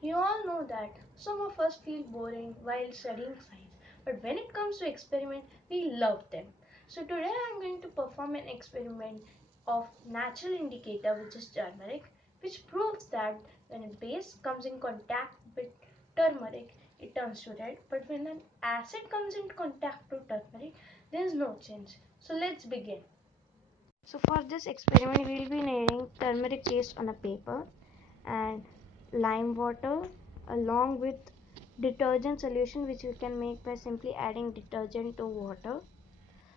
You all know that some of us feel boring while studying science, but when it comes to experiment, we love them. So today I'm going to perform an experiment of natural indicator, which is turmeric, which proves that when a base comes in contact with turmeric, it turns to red, but when an acid comes in contact to turmeric, there is no change. So let's begin. So for this experiment, we will be needing turmeric paste on a paper and lime water along with detergent solution, which we can make by simply adding detergent to water.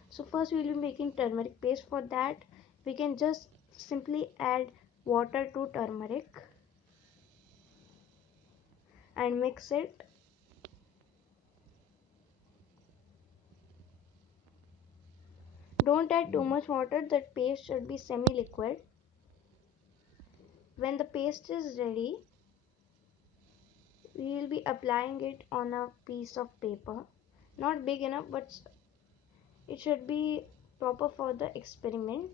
So first we will be making turmeric paste. For that we can just simply add water to turmeric and mix it. Don't add too much water, that paste should be semi liquid. When the paste is ready, we will be applying it on a piece of paper, not big enough, but it should be proper for the experiment.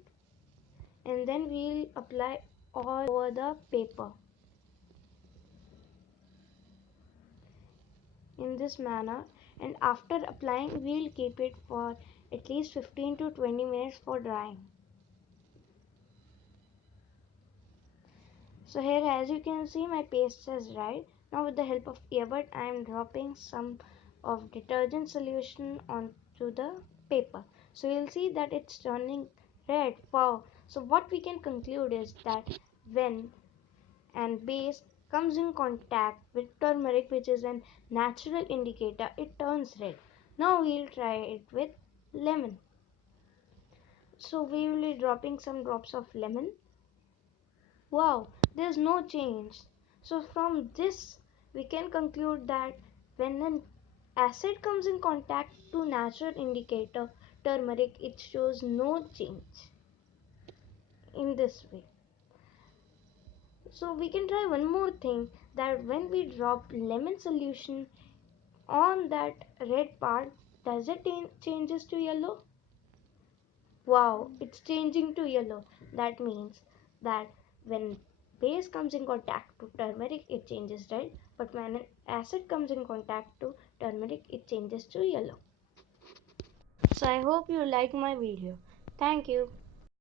And then we'll apply all over the paper in this manner, and after applying we'll keep it for at least 15 to 20 minutes for drying. So here, as you can see, my paste has dried. Now with the help of earbud I am dropping some of detergent solution onto the paper. So you'll see that it's turning red. Wow. So what we can conclude is that when and base comes in contact with turmeric, which is a natural indicator, it turns red. Now we'll try it with lemon. So we will be dropping some drops of lemon. Wow, there's no change. So from this we can conclude that when an acid comes in contact to natural indicator turmeric, it shows no change in this way. So we can try one more thing, that when we drop lemon solution on that red part, does it changes to yellow? Wow, it's changing to yellow. That means that when base comes in contact to turmeric, it changes red, but when an acid comes in contact to turmeric, it changes to yellow. So I hope you like my video. Thank you.